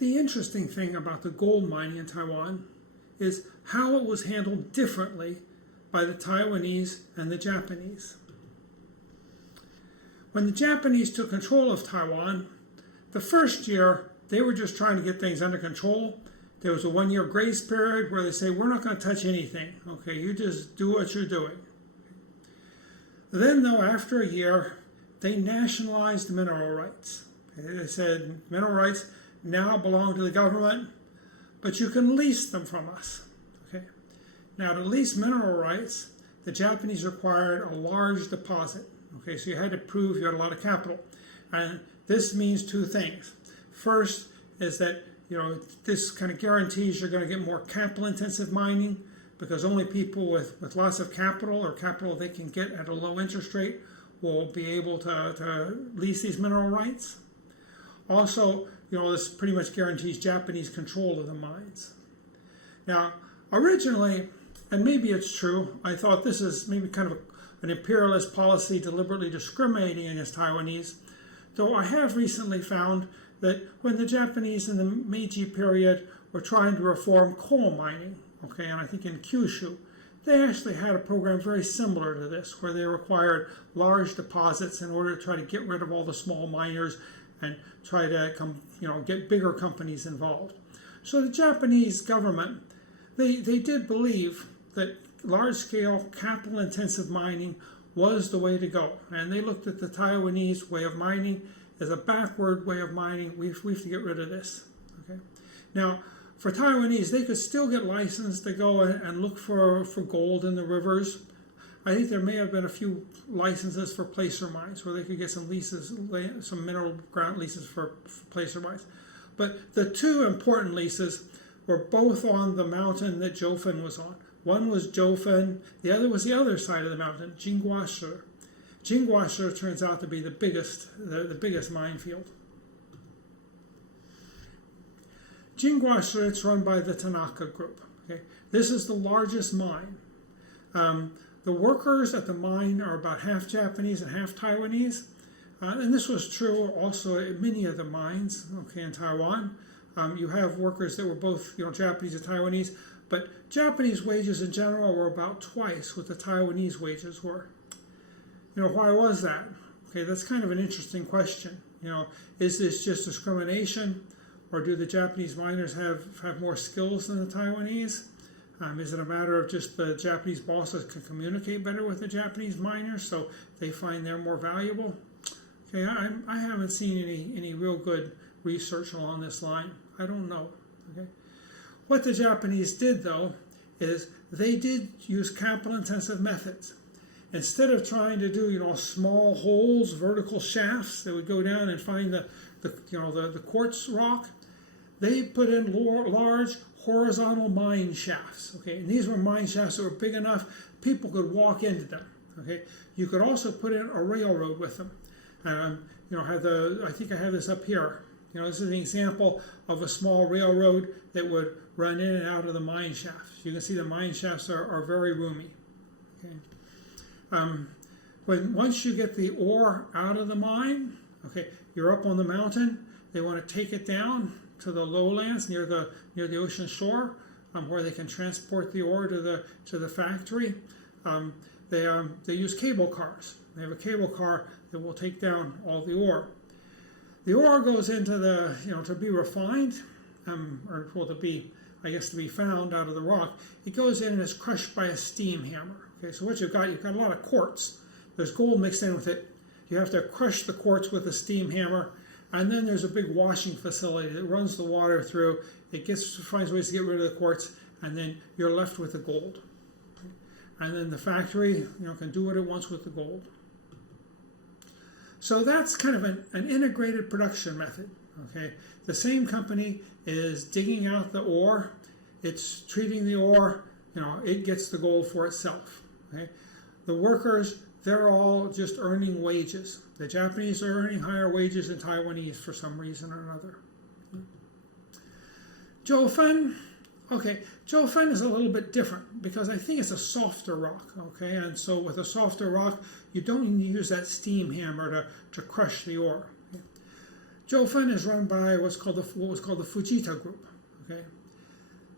The interesting thing about the gold mining in Taiwan is how it was handled differently by the Taiwanese and the Japanese. When the Japanese took control of Taiwan, the first year they were just trying to get things under control. There was a 1-year grace period where they say, we're not going to touch anything. Okay, you just do what you're doing. Then though, after a year, they nationalized mineral rights. They said, mineral rights now belong to the government, but you can lease them from us. Okay. Now to lease mineral rights, the Japanese required a large deposit. Okay, so you had to prove you had a lot of capital. And this means two things. First is that, this kind of guarantees you're going to get more capital intensive mining, because only people with lots of capital or capital they can get at a low interest rate will be able to lease these mineral rights. Also, this pretty much guarantees Japanese control of the mines. Now, originally, and maybe it's true, I thought this is maybe kind of an imperialist policy deliberately discriminating against Taiwanese, though I have recently found that when the Japanese in the Meiji period were trying to reform coal mining, okay, and I think in Kyushu, they actually had a program very similar to this, where they required large deposits in order to try to get rid of all the small miners and try to get bigger companies involved. So the Japanese government, they did believe that large-scale, capital-intensive mining was the way to go. And they looked at the Taiwanese way of mining as a backward way of mining. We have to get rid of this. Okay. Now, for Taiwanese, they could still get licensed to go and look for gold in the rivers. I think there may have been a few licenses for placer mines where they could get some leases, some mineral ground leases for placer mines. But the two important leases were both on the mountain that Jiu-fen was on. One was Jiu-fen, the other was the other side of the mountain, Jin-gua-shi. Jin-gua-shi turns out to be the biggest minefield. Jin-gua-shi, it's run by the Tanaka group. Okay? This is the largest mine. The workers at the mine are about half Japanese and half Taiwanese. And this was true also at many of the mines, okay, in Taiwan. You have workers that were both Japanese and Taiwanese, but Japanese wages in general were about twice what the Taiwanese wages were. Why was that? Okay, that's kind of an interesting question. Is this just discrimination, or do the Japanese miners have more skills than the Taiwanese? Is it a matter of just the Japanese bosses can communicate better with the Japanese miners, so they find they're more valuable? Okay, I haven't seen any real good research along this line. I don't know. Okay, what the Japanese did though is they did use capital-intensive methods. Instead of trying to do small holes, vertical shafts that would go down and find the quartz rock, they put in large horizontal mine shafts. Okay, and these were mine shafts that were big enough people could walk into them. Okay, you could also put in a railroad with them. I think I have this up here. This is an example of a small railroad that would run in and out of the mine shafts. You can see the mine shafts are very roomy. Okay. Once you get the ore out of the mine, okay, you're up on the mountain. They want to take it down to the lowlands near the ocean shore, where they can transport the ore to the factory. They use cable cars. They have a cable car that will take down all the ore. The ore goes into to be refined, to be found out of the rock. It goes in and is crushed by a steam hammer. Okay, so what you've got a lot of quartz. There's gold mixed in with it. You have to crush the quartz with a steam hammer, and then there's a big washing facility that runs the water through. It finds ways to get rid of the quartz, and then you're left with the gold. And then the factory, can do what it wants with the gold. So that's kind of an integrated production method. Okay, the same company is digging out the ore, it's treating the ore, it gets the gold for itself. Okay, the workers, they're all just earning wages. The Japanese are earning higher wages than Taiwanese for some reason or another. Jiu-fen, okay, Jiu-fen is a little bit different because I think it's a softer rock, okay, and so with a softer rock, you don't need to use that steam hammer to crush the ore. Okay? Jiu-fen is run by what was called the Fujita group. Okay,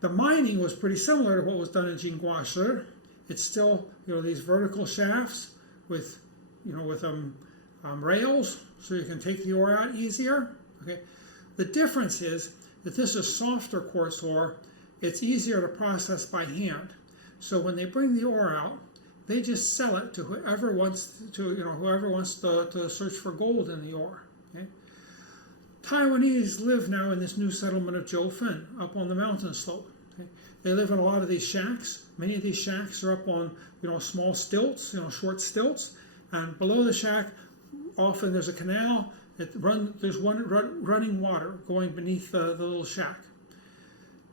the mining was pretty similar to what was done in Jin-gua-shi. It's still these vertical shafts with rails, so you can take the ore out easier. Okay, the difference is that this is softer quartz ore. It's easier to process by hand. So when they bring the ore out, they just sell it to whoever wants to search for gold in the ore. Okay? Taiwanese live now in this new settlement of Jiu-fen up on the mountain slope. Okay? They live in a lot of these shacks. Many of these shacks are up on small stilts, short stilts, and below the shack, often there's a canal. There's running water going beneath the little shack.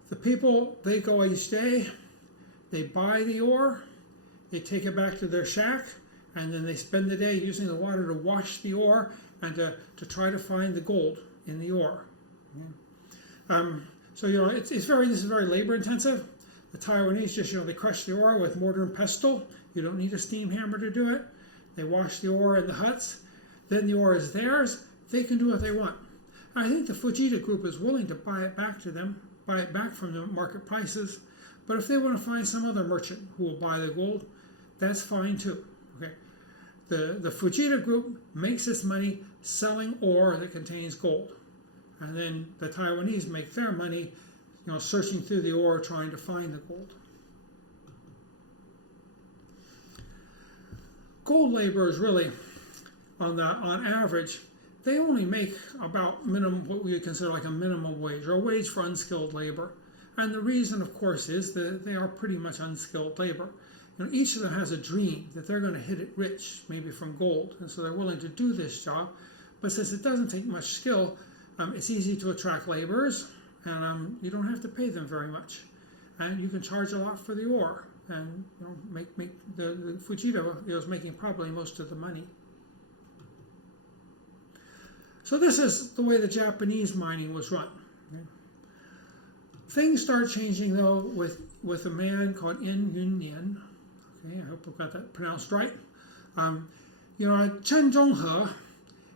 The people, they go each day, they buy the ore, they take it back to their shack, and then they spend the day using the water to wash the ore and to try to find the gold in the ore. So this is very labor intensive. The Taiwanese just they crush the ore with mortar and pestle. You don't need a steam hammer to do it. They wash the ore in the huts. Then the ore is theirs. They can do what they want. I think the Fujita group is willing to buy it back from the market prices. But if they want to find some other merchant who will buy the gold, that's fine too. Okay, the Fujita group makes its money selling ore that contains gold, and then the Taiwanese make their money, searching through the ore trying to find the gold. Gold laborers really, on average, they only make about what we would consider like a minimum wage, or a wage for unskilled labor. And the reason, of course, is that they are pretty much unskilled labor. Each of them has a dream that they're going to hit it rich, maybe from gold, and so they're willing to do this job. But since it doesn't take much skill, it's easy to attract laborers, and you don't have to pay them very much, and you can charge a lot for the ore, and make the Fujita is making probably most of the money. So this is the way the Japanese mining was run. Okay? Things start changing though with a man called Yin. Okay, I hope I've got that pronounced right. Chen Zhonghe,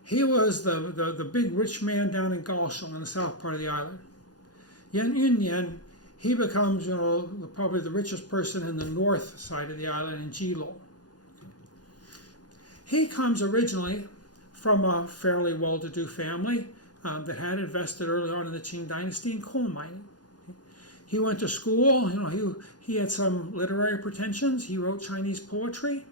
he was the big rich man down in Kaohsiung in the south part of the island. Yin, he becomes probably the richest person in the north side of the island in Jilo. He comes originally from a fairly well-to-do family that had invested early on in the Qing dynasty in coal mining. He went to school. He had some literary pretensions. He wrote Chinese poetry.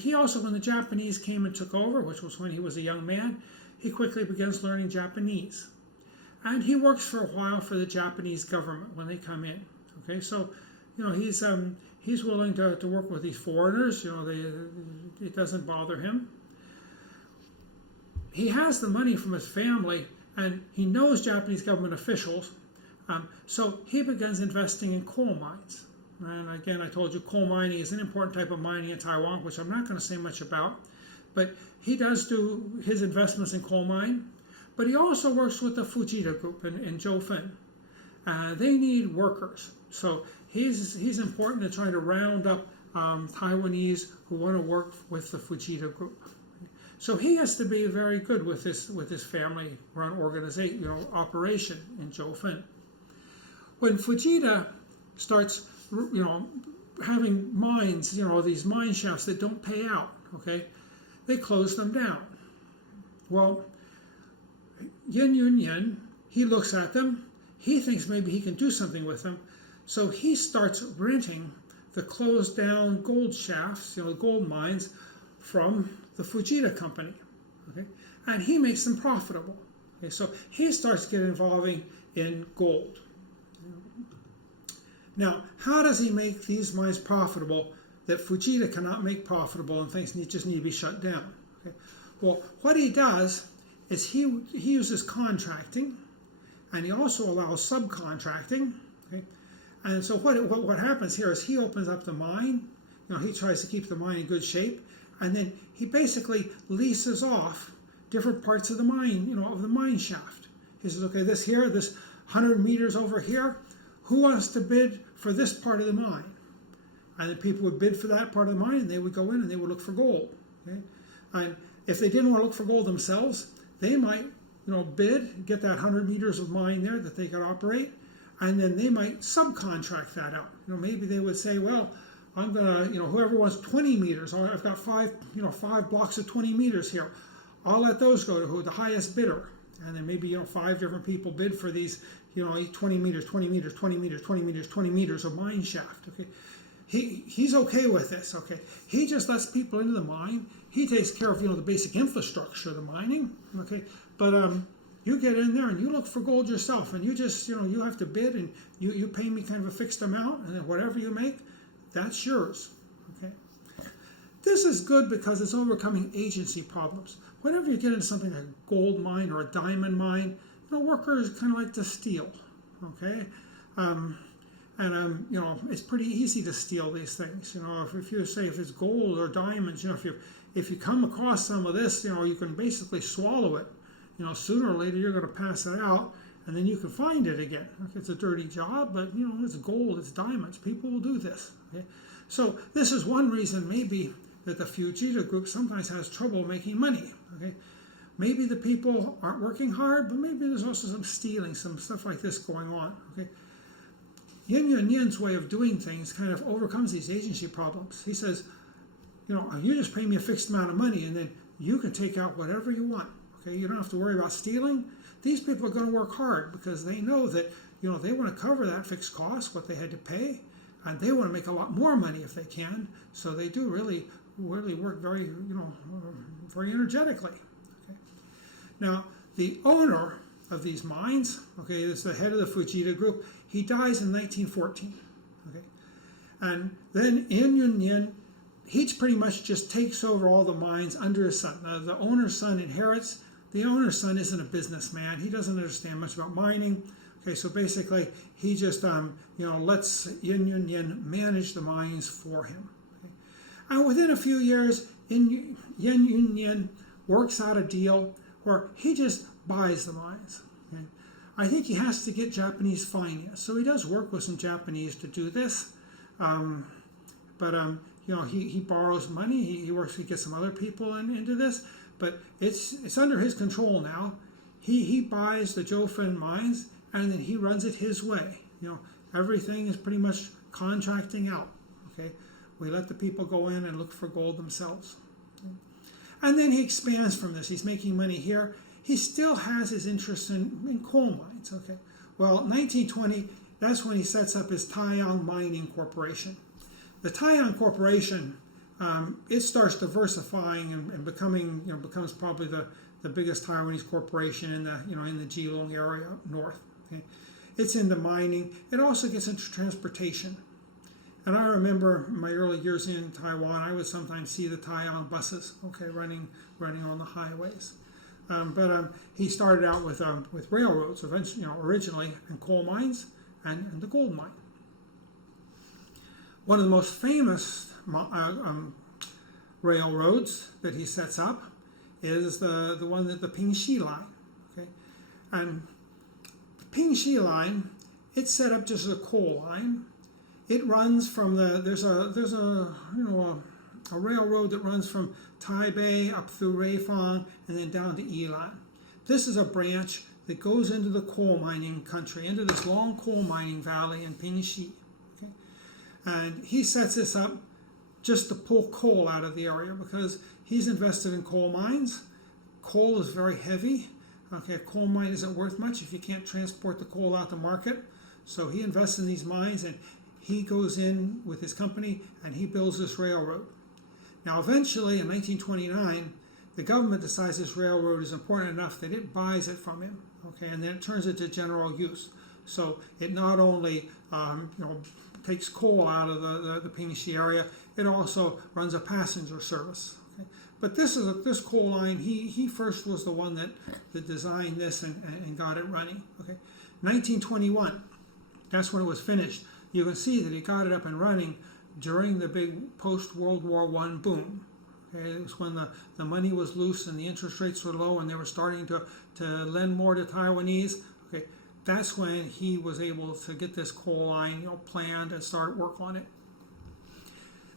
He also, when the Japanese came and took over, which was when he was a young man, he quickly begins learning Japanese. And he works for a while for the Japanese government when they come in. Okay, so he's willing to work with these foreigners. It doesn't bother him. He has the money from his family, and he knows Japanese government officials, so he begins investing in coal mines. And again, I told you coal mining is an important type of mining in Taiwan, which I'm not going to say much about, but he does do his investments in coal mine, but he also works with the Fujita group in Jiu-fen. They need workers, so he's important in trying to round up Taiwanese who want to work with the Fujita group. So he has to be very good with this family-run organization, operation in Jiu-fen. When Fujita starts, having mines, these mine shafts that don't pay out, okay, they close them down. Well, Yin, he looks at them, he thinks maybe he can do something with them, so he starts renting the closed down gold shafts, gold mines, from the Fujita company, okay? And he makes them profitable. Okay? So he starts getting involving in gold. Now, how does he make these mines profitable that Fujita cannot make profitable and things just need to be shut down? Okay? Well, what he does is he uses contracting, and he also allows subcontracting. Okay? And so what happens here is he opens up the mine. He tries to keep the mine in good shape. And then he basically leases off different parts of the mine, of the mine shaft. He says, okay, this 100 meters over here, who wants to bid for this part of the mine? And then people would bid for that part of the mine, and they would go in and they would look for gold. Okay? And if they didn't want to look for gold themselves, they might bid, get that 100 meters of mine there that they could operate, and then they might subcontract that out. Maybe they would say, well, I'm gonna, whoever wants 20 meters, or I've got five blocks of 20 meters here. I'll let those go to the highest bidder, and then maybe 5 different people bid for these, 20 meters, 20 meters, 20 meters, 20 meters, 20 meters of mine shaft. Okay, he's okay with this. Okay, he just lets people into the mine. He takes care of the basic infrastructure of the mining. Okay, but you get in there and you look for gold yourself, and you just you have to bid, and you pay me kind of a fixed amount, and then whatever you make, that's yours. Okay, this is good because it's overcoming agency problems. Whenever you get into something like a gold mine or a diamond mine, workers kind of like to steal. Okay, it's pretty easy to steal these things. If you say if it's gold or diamonds, if you come across some of this, you can basically swallow it. Sooner or later you're going to pass it out, and then you can find it again. It's a dirty job, but it's gold, it's diamonds. People will do this. Okay? So this is one reason maybe that the Fujita group sometimes has trouble making money. Okay? Maybe the people aren't working hard, but maybe there's also some stealing, some stuff like this going on. Okay? Yin-Yun-Yin's way of doing things kind of overcomes these agency problems. He says, you just pay me a fixed amount of money, and then you can take out whatever you want. Okay? You don't have to worry about stealing. These people are going to work hard because they know that they want to cover that fixed cost, what they had to pay, and they want to make a lot more money if they can. So they do really work very very energetically. Okay? Now the owner of these mines, okay, this is the head of the Fujita group. He dies in 1914. Okay, and then Yin-Yun-Yin, he pretty much just takes over all the mines under his son. The owner's son inherits. The owner's son isn't a businessman. He doesn't understand much about mining. Okay, so basically he just lets Yin-Yun-Yin manage the mines for him. Okay? And within a few years, Yin-Yun-Yin works out a deal where he just buys the mines. Okay? I think he has to get Japanese finance, so he does work with some Japanese to do this. He borrows money. He gets some other people into this. But it's under his control now. He buys the Jiu-fen mines, and then he runs it his way. Everything is pretty much contracting out. Okay, we let the people go in and look for gold themselves. Okay? And then he expands from this. He's making money here. He still has his interest in coal mines. Okay, well, 1920, that's when he sets up his Taiwan Mining Corporation. The Taiwan Corporation, it starts diversifying and becoming, becomes probably the biggest Taiwanese corporation in the Geelong area up north. Okay? It's into mining. It also gets into transportation. And I remember in my early years in Taiwan, I would sometimes see the Taiwan buses, okay, running on the highways. But he started out with railroads, eventually, originally, and coal mines and the gold mine. One of the most famous railroads that he sets up is the one that the Pingxi line. Okay, and the Pingxi line, it's set up just as a coal line. It runs from there's a railroad that runs from Taipei up through Reifang and then down to Yilan. This is a branch that goes into the coal mining country, into this long coal mining valley in Pingxi. Okay, and he sets this up just to pull coal out of the area because he's invested in coal mines. Coal is very heavy. Okay, a coal mine isn't worth much if you can't transport the coal out to market. So he invests in these mines, and he goes in with his company and he builds this railroad. Now eventually in 1929, the government decides this railroad is important enough that it buys it from him. Okay, and then it turns it to general use. So it not only takes coal out of the Pingxi area, it also runs a passenger service. Okay? But this coal line, he first was the one that designed this and got it running. Okay, 1921, that's when it was finished. You can see that he got it up and running during the big post-World War I boom. Okay, it was when the money was loose and the interest rates were low and they were starting to lend more to Taiwanese. Okay, that's when he was able to get this coal line planned and start work on it.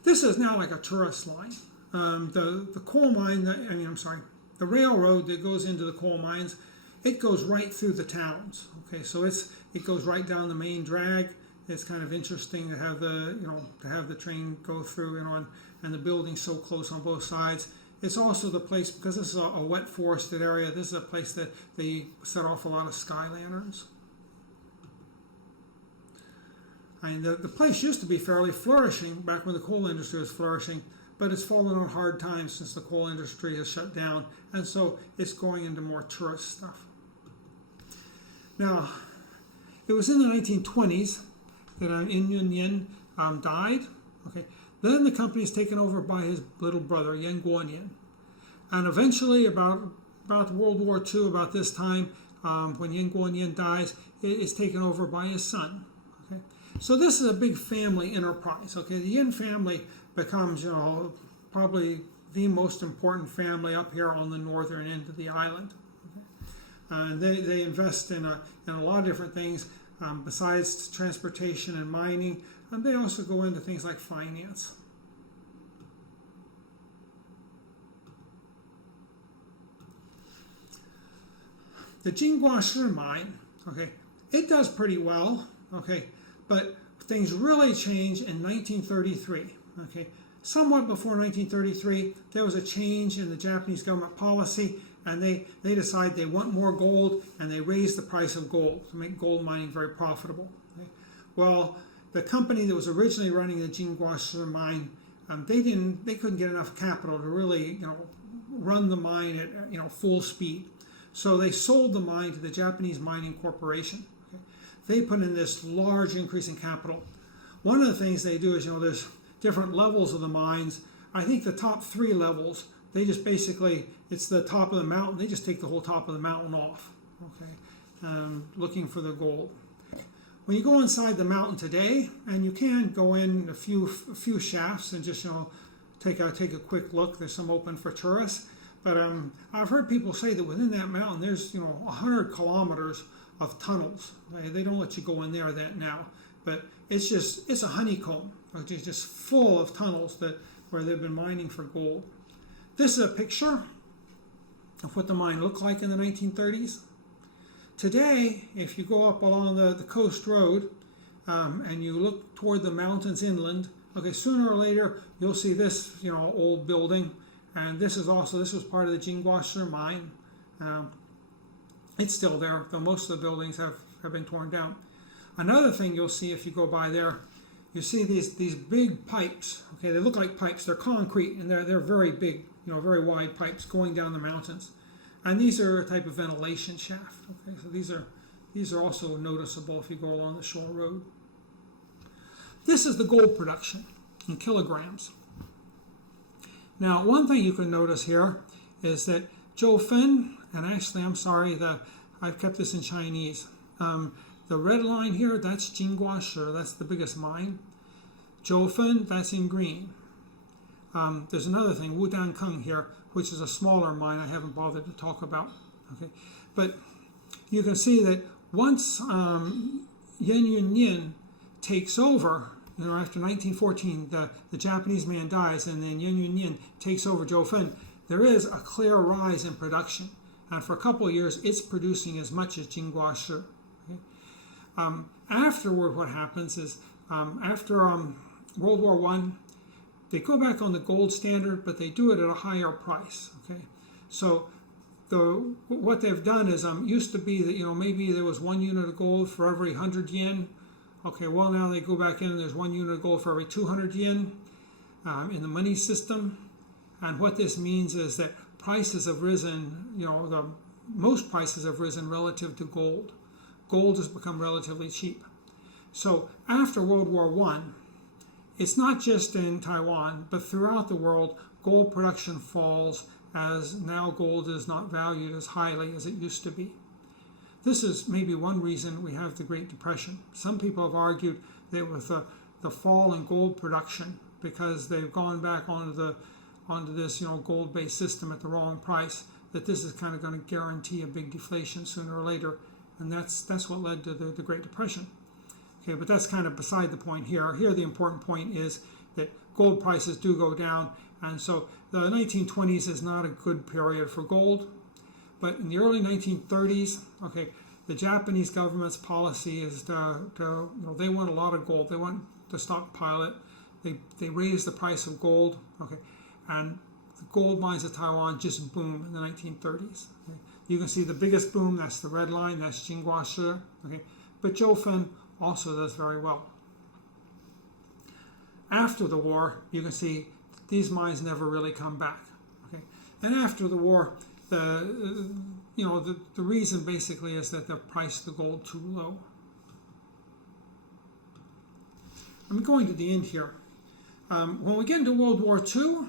This is now like a tourist line. The coal mine, the railroad that goes into the coal mines, it goes right through the towns. Okay, so it goes right down the main drag. It's kind of interesting to have the train go through, and the building's so close on both sides. It's also the place, because this is a wet forested area, this is a place that they set off a lot of sky lanterns. And the place used to be fairly flourishing back when the coal industry was flourishing, but it's fallen on hard times since the coal industry has shut down, and so it's going into more tourist stuff. Now, it was in the 1920s that Yin Yun-yin died. Okay, then the company is taken over by his little brother, Jin-gua-shi. And eventually, about World War II, about this time, when Jin-gua-shi dies, it's taken over by his son. Okay, so this is a big family enterprise. Okay, the Yin family becomes, probably the most important family up here on the northern end of the island. Okay? And they invest in a lot of different things besides transportation and mining, and they also go into things like finance. The Jin-gua-shi mine, okay, it does pretty well, okay, but things really changed in 1933, okay. Somewhat before 1933, there was a change in the Japanese government policy, and they decide they want more gold, and they raise the price of gold to make gold mining very profitable. Okay? Well, the company that was originally running the Jin-gua-shi mine, they couldn't get enough capital to really, run the mine at full speed. So they sold the mine to the Japanese Mining Corporation. Okay? They put in this large increase in capital. One of the things they do is, there's different levels of the mines. I think the top 3 levels, they just basically, it's the top of the mountain, they just take the whole top of the mountain off, okay, looking for the gold. When you go inside the mountain today, and you can go in a few shafts and just, take a quick look, there's some open for tourists, but I've heard people say that within that mountain, there's, 100 kilometers of tunnels. They don't let you go in there now, but it's a honeycomb. It's just full of tunnels where they've been mining for gold. This is a picture of what the mine looked like in the 1930s. Today, if you go up along the coast road and you look toward the mountains inland, okay, sooner or later you'll see this, old building, and this was part of the Jin-gua-shi mine. It's still there, though most of the buildings have been torn down. Another thing you'll see if you go by there, you see these big pipes. Okay, they look like pipes. They're concrete, and they're very big, very wide pipes going down the mountains. And these are a type of ventilation shaft. Okay, so these are also noticeable if you go along the shore road. This is the gold production in kilograms. Now, one thing you can notice here is that Jiu-fen, and actually, I'm sorry, I've kept this in Chinese. The red line here, that's Jin-gua-shi, that's the biggest mine. Jiu-fen, that's in green. There's another thing, Wudankeng here, which is a smaller mine I haven't bothered to talk about. Okay, but you can see that once Yin Yun-yin takes over, after 1914, the Japanese man dies, and then Yin Yun-yin takes over Jiu-fen, there is a clear rise in production. And for a couple of years, it's producing as much as Jin-gua-shi. Afterward, what happens is, after World War I, they go back on the gold standard, but they do it at a higher price. Okay, so what they've done is, used to be that maybe there was 1 unit of gold for every 100 yen. Okay, well now they go back in and there's 1 unit of gold for every 200 yen in the money system, and what this means is that prices have risen. Most prices have risen relative to gold. Gold has become relatively cheap. So after World War I, it's not just in Taiwan, but throughout the world, gold production falls as now gold is not valued as highly as it used to be. This is maybe one reason we have the Great Depression. Some people have argued that with the fall in gold production, because they've gone back onto this gold-based system at the wrong price, that this is kind of going to guarantee a big deflation sooner or later. And that's what led to the Great Depression. Okay, but that's kind of beside the point here. Here the important point is that gold prices do go down, and so the 1920s is not a good period for gold. But in the early 1930s, okay, the Japanese government's policy is they want a lot of gold. They want to stockpile it. They raise the price of gold, okay, and the gold mines of Taiwan just boom in the 1930s. Okay. You can see the biggest boom, that's the red line, that's Jin-gua-shi, okay, but Jiu-fen also does very well. After the war, you can see these mines never really come back, okay, and after the war, the reason basically is that they priced the gold too low. I'm going to the end here. When we get into World War II,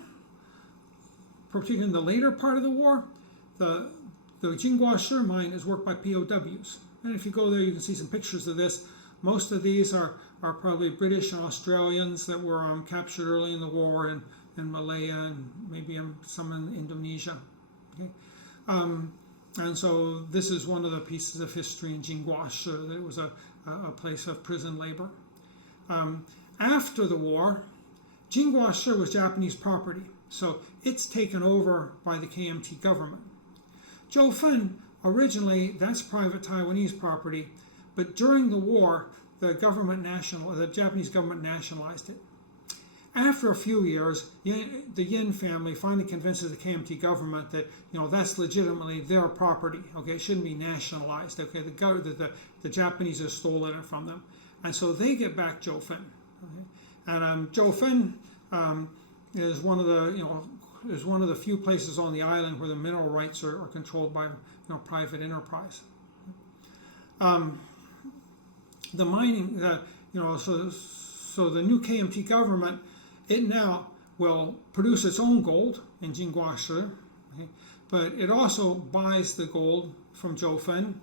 particularly in the later part of the war, the Jin-gua-shi mine is worked by POWs. And if you go there, you can see some pictures of this. Most of these are probably British and Australians that were captured early in the war in Malaya and maybe some in Indonesia. Okay? And so this is one of the pieces of history in Jin-gua-shi. It was a place of prison labor. After the war, Jin-gua-shi was Japanese property, so it's taken over by the KMT government. Jiu-fen, originally, that's private Taiwanese property, but during the war, the Japanese government nationalized it. After a few years, the Yin family finally convinces the KMT government that that's legitimately their property. Okay, it shouldn't be nationalized. Okay, the Japanese have stolen it from them, and so they get back Jiu-fen. Okay? And Jiu-fen is one of the few places on the island where the mineral rights are controlled by private enterprise. The mining, so the new KMT government, it now will produce its own gold in Jin-gua-shi, okay? But it also buys the gold from Jiu-fen.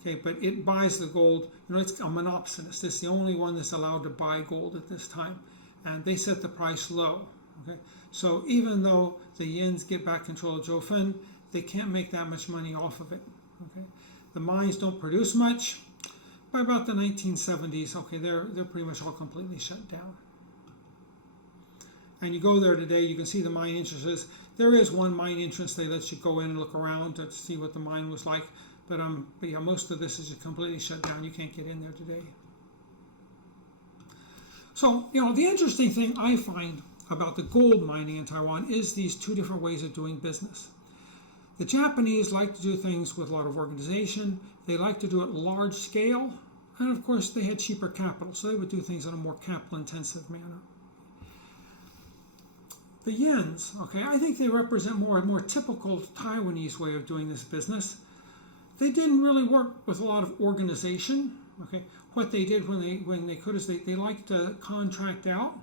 Okay, but it buys the gold. It's a monopsonist. It's the only one that's allowed to buy gold at this time, and they set the price low. Okay, so even though the Yins get back control of Jiu-fen, they can't make that much money off of it. Okay, the mines don't produce much. By about the 1970s, okay, they're pretty much all completely shut down. And you go there today, you can see the mine entrances. There is one mine entrance. They let you go in and look around to see what the mine was like. But yeah, most of this is just completely shut down. You can't get in there today. So, the interesting thing I find about the gold mining in Taiwan is these two different ways of doing business. The Japanese like to do things with a lot of organization. They like to do it large scale. And of course, they had cheaper capital, so they would do things in a more capital-intensive manner. The Yins, okay, I think they represent a more typical Taiwanese way of doing this business. They didn't really work with a lot of organization. Okay, what they did when they could is they liked to contract out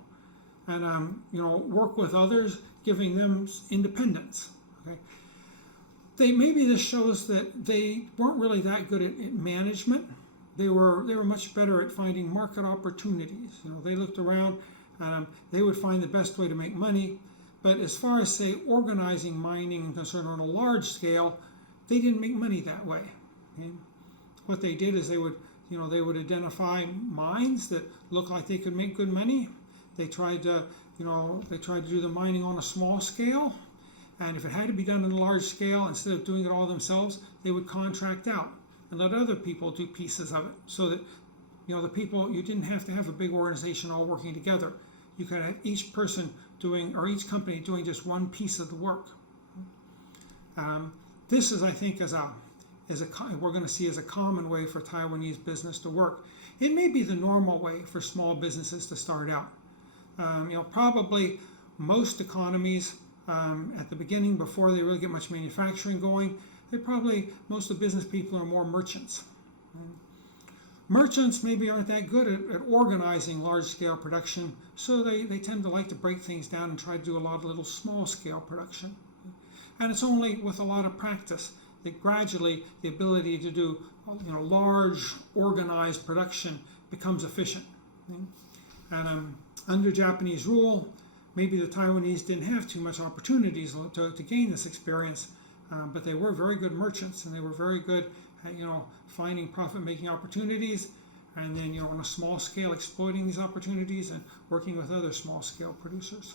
and work with others, giving them independence. Okay, maybe this shows that they weren't really that good at management. They were much better at finding market opportunities. They looked around and they would find the best way to make money. But as far as say organizing mining and concern on a large scale, they didn't make money that way. Okay? What they did is they would identify mines that looked like they could make good money. They tried to do the mining on a small scale, and if it had to be done on a large scale, instead of doing it all themselves, they would contract out and let other people do pieces of it, so that the people, you didn't have to have a big organization all working together. You could have each person doing, or each company doing just one piece of the work. This is, I think, we're going to see as a common way for Taiwanese business to work. It may be the normal way for small businesses to start out. Probably most economies at the beginning, before they really get much manufacturing going, most of the business people are more merchants. Merchants maybe aren't that good at organizing large-scale production, so they tend to like to break things down and try to do a lot of little small-scale production. And it's only with a lot of practice that gradually the ability to do large, organized production becomes efficient. And under Japanese rule, maybe the Taiwanese didn't have too much opportunities to gain this experience, but they were very good merchants, and they were very good at finding profit-making opportunities, and then on a small scale exploiting these opportunities and working with other small-scale producers.